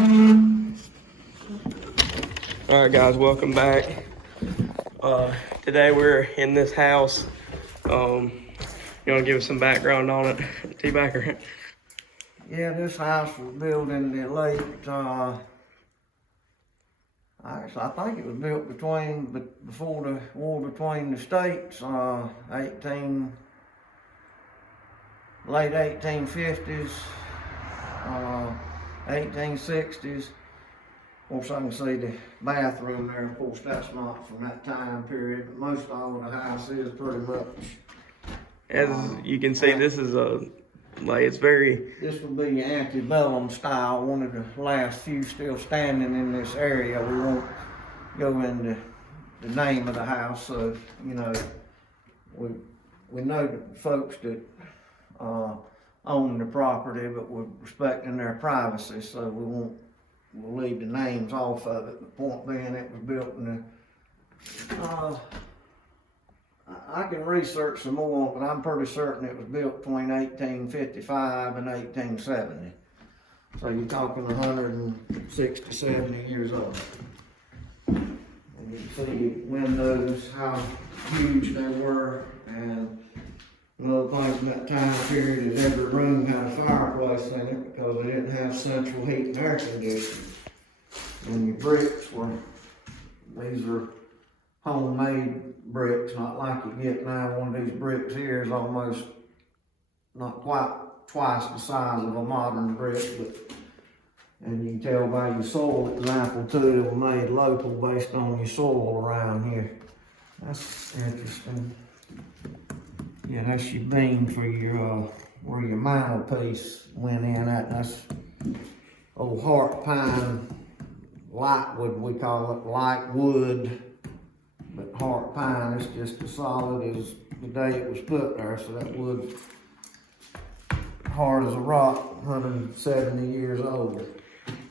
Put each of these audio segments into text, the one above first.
All right, guys, welcome back. Today we're in this house. You want to give us some background on it, T-Backer? Yeah, this house was built in the late, I think it was built before the war between the states, late 1850s, 1860s. Of course, I can see the bathroom there. Of course, that's not from that time period, but most all of the house is pretty much. As you can see, this is it's very... This would be antebellum style, one of the last few still standing in this area. We won't go into the name of the house, so, you know, we know the folks that own the property, but we're respecting their privacy, so we'll leave the names off of it. The point being, it was built in the, I can research some more, but I'm pretty certain it was built between 1855 and 1870. So you're talking 160, 70 years old. And you can see windows, how huge they were, and another thing from that time period is every room had a fireplace in it because they didn't have central heat and air conditioning. And your bricks these are homemade bricks, not like you get now. One of these bricks here is almost not quite twice the size of a modern brick, and you can tell by your soil example too, they were made local based on your soil around here. That's interesting. Yeah, that's your beam for your where your mantelpiece went in at. That's old heart pine lightwood, we call it, light wood. But heart pine is just as solid as the day it was put there, so that wood's hard as a rock, 170 years old.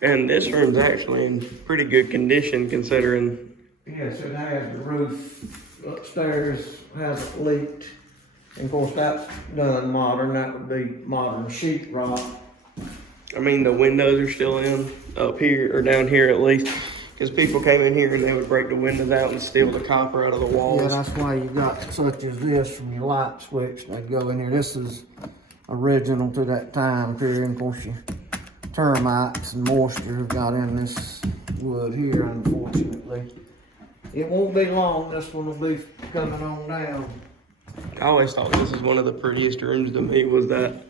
And this room's actually in pretty good condition considering... Yes, it has. The roof upstairs hasn't leaked. And of course, that's done modern. That would be modern sheetrock. I mean, the windows are still in up here, or down here at least. Because people came in here and they would break the windows out and steal the copper out of the walls. Yeah, that's why you got such as this from your light switch. They go in here. This is original to that time period. Of course, your termites and moisture have got in this wood here, unfortunately. It won't be long. This one will be coming on down. I always thought this is one of the prettiest rooms to me, was that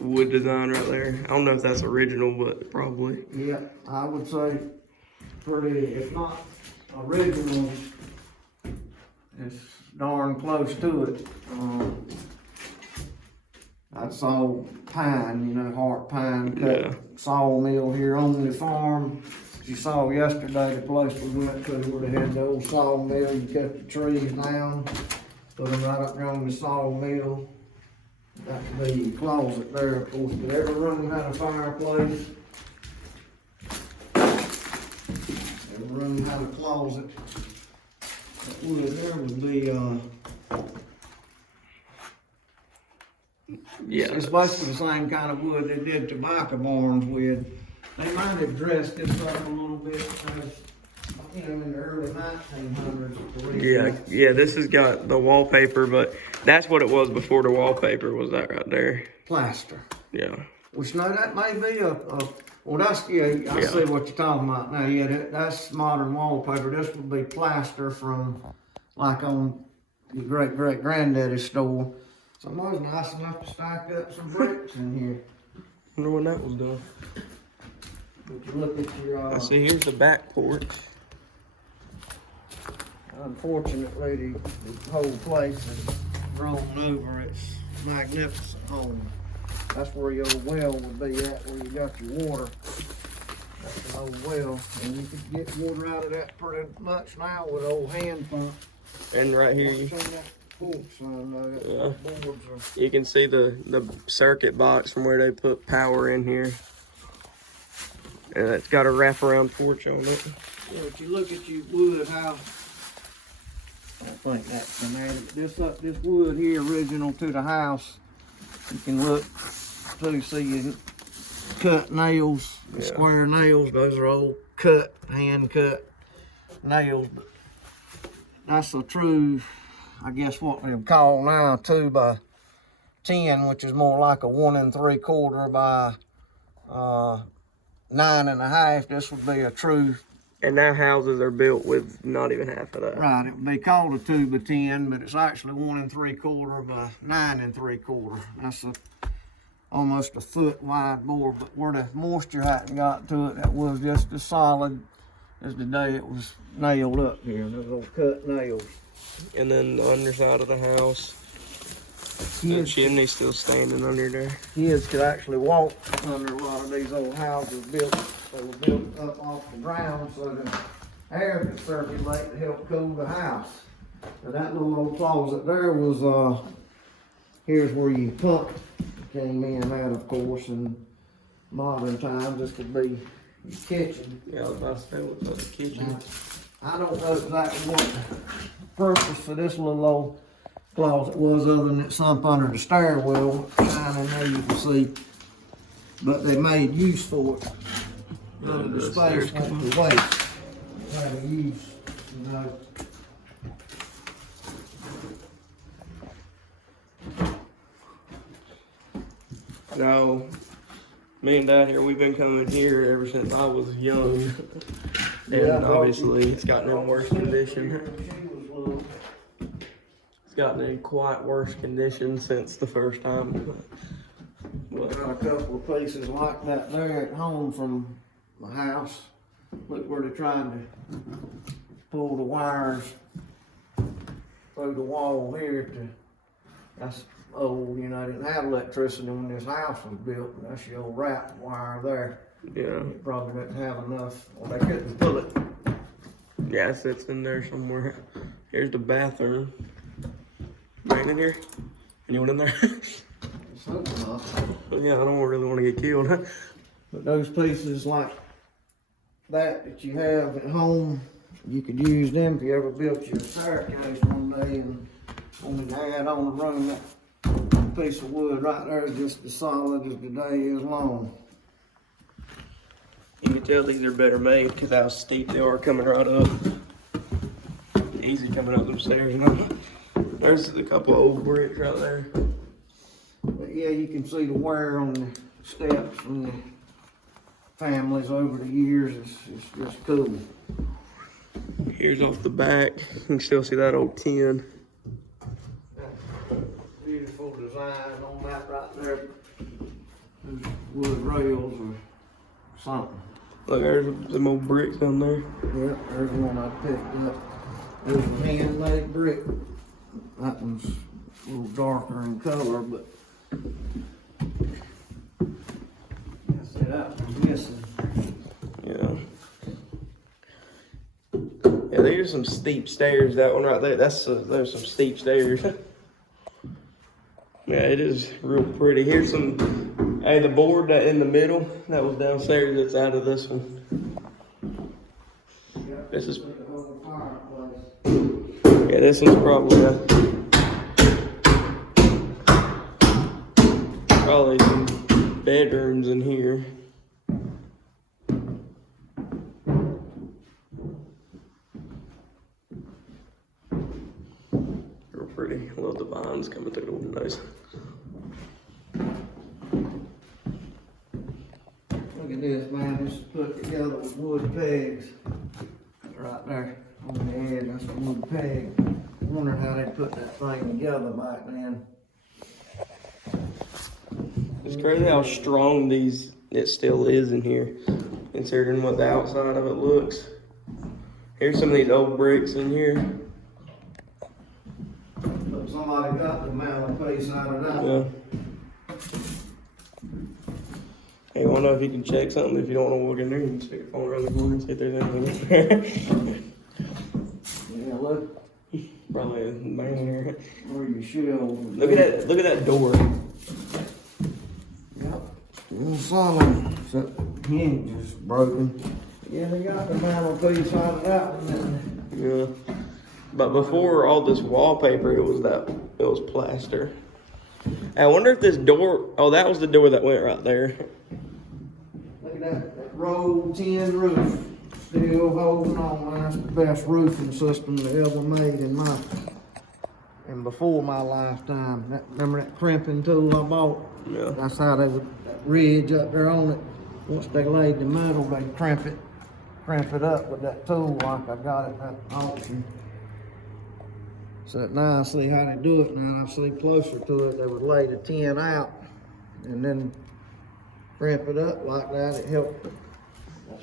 wood design right there. I don't know if that's original, but probably. Yeah, I would say pretty, if not original, it's darn close to it. That's all pine, you know, heart pine, cut sawmill here on the farm. You saw yesterday the place we went to where they had the old sawmill. You cut the trees down, put them right up there on the sawmill. That could be your closet there, of course, but every room had a fireplace. Every room had a closet. That wood there would be, yeah, it's basically the same kind of wood they did tobacco barns with. They might have dressed this up a little bit because, you know, in the early 1900s. Yeah, this has got the wallpaper, but that's what it was before the wallpaper, was that right there. Plaster. Yeah. Which, no, that may be well, that's, yeah, I see what you're talking about now. Yeah, that's modern wallpaper. This would be plaster from, like on your great-great-granddaddy's store. Somebody's nice enough to stack up some bricks in here. Wonder when that was done. But you look at your, I see, here's the back porch. Unfortunately, the whole place is grown over. It's magnificent home. That's where your old well would be at, where you got your water. That's an old well, and you could get water out of that pretty much now with old hand pump. And right here, you can see the circuit box from where they put power in here. And it's got a wraparound porch on it. Yeah, but you look at your wood house. I think that's the this wood here, original to the house. You can look to see cut nails, the Yeah. square nails. Those are old cut, hand cut nails. But that's a true, I guess what they would call now 2 by 10, which is more like a 1 3/4 by 9 1/2. This would be a true. And now houses are built with not even half of that. Right, it would be called a 2 by 10, but it's actually 1 3/4 by 9 3/4. That's almost a foot wide board, but where the moisture hadn't got to it, that was just as solid as the day it was nailed up here. Those old cut nails. And then the underside of the house, the chimney still standing under there. Kids could actually walk under a lot of these old houses built. They were built up off the ground so the air could circulate to help cool the house. Now that little old closet there was, here's where you pump came in at, of course. In modern times, this could be your kitchen. Yeah, I was about to say, what's up, the kitchen? I don't know exactly what the purpose for this little old closet was, other than it's up under the stairwell. Down in there you can see, but they made use for it. Under the space won't be waste. Had a use, you know. No, me and Dad here, we've been coming here ever since I was young. And obviously it's gotten in worse condition. It's gotten in quite worse condition since the first time. Got a couple of places like that there at home from my house. Look where they're trying to pull the wires through the wall here to, that's old, you know, didn't have electricity when this house was built, and that's your old wrap wire there. Yeah. It probably didn't have enough, well, they couldn't pull it. Yeah, it sits in there somewhere. Here's the bathroom. Right in here? Anyone in there? Something not. Yeah, I don't really want to get killed. But those pieces like that you have at home, you could use them if you ever built your staircase one day and only had on the room. That piece of wood right there is just as solid as the day is long. You can tell these are better made because how steep they are coming right up. Easy coming up them stairs, you know. There's a couple of old bricks right there. But yeah, you can see the wear on the steps from the families over the years. It's just cool. Here's off the back. You can still see that old tin. Beautiful design on that right there. Those wood rails or something. Look, there's some old bricks down there. Yep, there's one I picked up. There's a handmade brick. That one's a little darker in color, but I see that one's missing. Yeah. Yeah, there's some steep stairs. That one right there. There's some steep stairs. Yeah, it is real pretty. Here's some. Hey, the board that in the middle that was downstairs. That's out of this one. This is. Yeah, this one's probably some bedrooms in here. Real pretty. Love the vines coming through the windows. Look at this, man. This is put together with wood pegs. Right there on the edge. That's a wood peg. I wondered how they put that thing together back then. It's crazy how strong it still is in here, considering what the outside of it looks. Here's some of these old bricks in here. But somebody got the metal piece out of that. Yeah. Hey, I want to know if you can check something. If you don't want to walk in there, you can stick your phone around the corner and see if there's anything in there. Yeah, look. Probably a man here. Where your shield. Look at that door. Yep. Still solid. Except the hinge is broken. Yeah, they got the metal piece out of that one. Yeah. But before all this wallpaper, it was plaster. I wonder if this door, oh, that was the door that went right there. that rolled tin roof. Still holding on, man. That's the best roofing system they ever made and before my lifetime. Remember that crimping tool I bought? Yeah. That's how they would, that ridge up there on it. Once they laid the metal, they crimp it up with that tool like I got it at the auction. So now I see how they do it now. I see closer to it, they would lay the tin out and then crimp it up like that. It helped.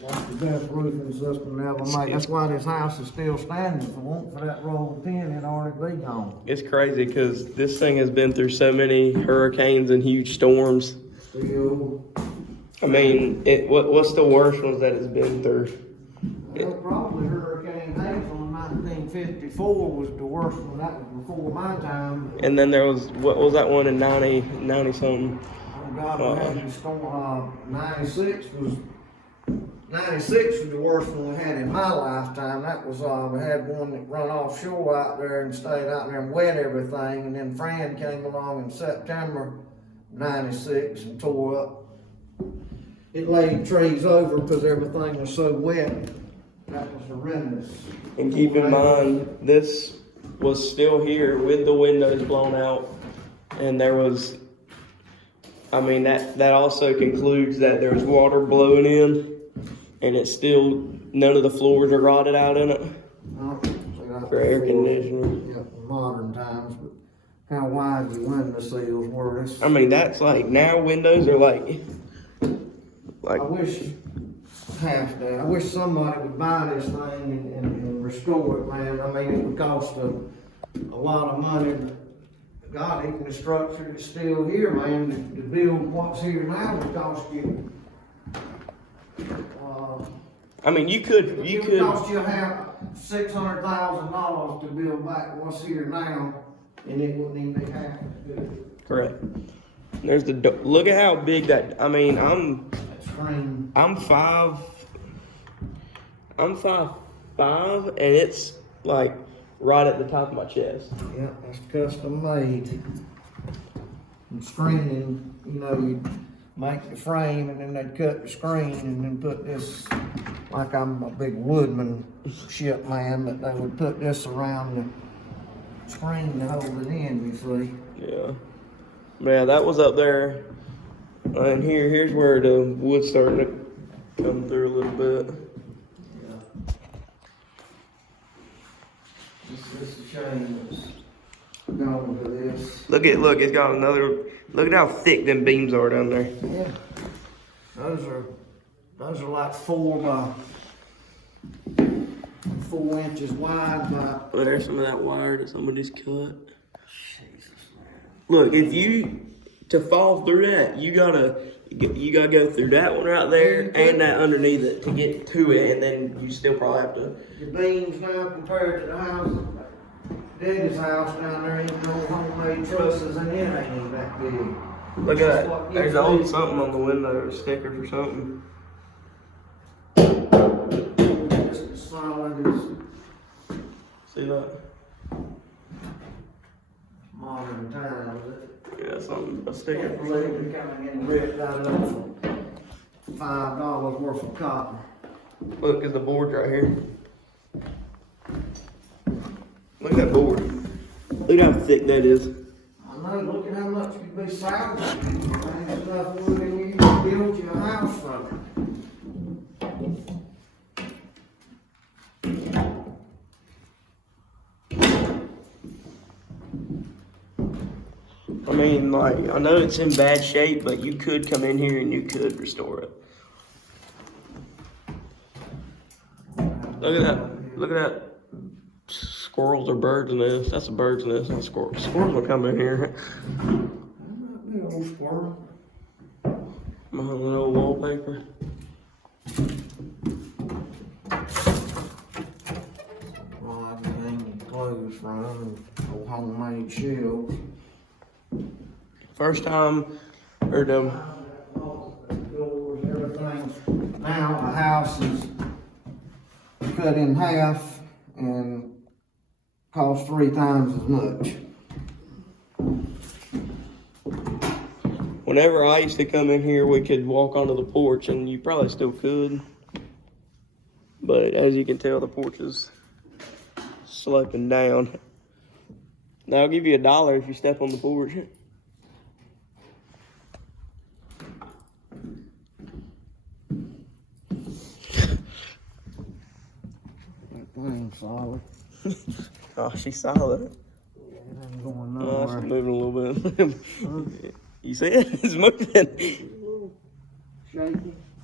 That's the best roofing system ever made. That's why this house is still standing. If it weren't for that rolled tin, it'd already be gone. It's crazy because this thing has been through so many hurricanes and huge storms. Still. I mean, what's the worst ones that it's been through? Well, probably Hurricane Hazel in 1954 was the worst one. That was before my time. And then there was, what was that one in 90 something? Oh God, we had this storm. 96 was the worst one we had in my lifetime. That was, we had one that run offshore out there and stayed out there and wet everything. And then Fran came along in September 96 and tore up. It laid trees over because everything was so wet. That was horrendous. And keep in mind, this was still here with the windows blown out. And there was, I mean, that also concludes that there was water blowing in. And it's still, none of the floors are rotted out in it. For air conditioning. Yeah, modern times, but how wide the window sills were. I mean, that's like, now windows are like. I wish, half that, I wish somebody would buy this thing and restore it, man. I mean, it would cost a lot of money, but God, even the structure that's still here, man, to build what's here now would cost you. I mean, you could. It would cost you $600,000 to build back what's here now, and it wouldn't even be half as good. Correct. There's the, look at how big that, I mean, I'm 5'5", and it's like right at the top of my chest. Yeah, that's custom made. And screening, you know, you make the frame and then they'd cut the screen and then put this, like I'm a big woodmanship man, but they would put this around the screen to hold it in, you see. Yeah. Yeah, that was up there. And here's where the wood's starting to come through a little bit. Yeah. This is a shame that's going to this. Look, it's got another, look at how thick them beams are down there. Yeah. Those are like 4 inches wide by. Oh, there's some of that wire that somebody's cut. Jesus, man. Look, if you, to fall through that, you gotta go through that one right there and that underneath it to get to it, and then you still probably have to. Your beams now compared to the house, Daddy's house down there, ain't no homemade trusses, and it ain't even that big. Look at that. There's old something on the window, stickers or something. Just as solid as See that? modern times. Yeah, something, a sticker Can't for believe something. we kinda getting ripped out of $5 worth of cotton. Look, there's the board right here. Look at that board. Look at how thick that is. I know, look at how much could be salvaged. There's enough wood in here, you can build you a house from it. I mean, like, I know it's in bad shape, but you could come in here and you could restore it. Look at that. Look at that. Squirrels or birds' nest. That's a bird's nest, not a squirrel. Squirrels will come in here. Big old squirrel. Behind that old wallpaper. Well, I can hang your clothes from and old homemade shelves. First time heard them. Doors, everything. Now a house is cut in half and costs 3 times as much. Whenever I used to come in here, we could walk onto the porch, and you probably still could. But as you can tell, the porch is sloping down. Now, I'll give you $1 if you step on the porch. That thing's solid. Oh, she's solid. It ain't going Oh, it's nowhere. moving a little bit. You see it? It's moving. Shaky.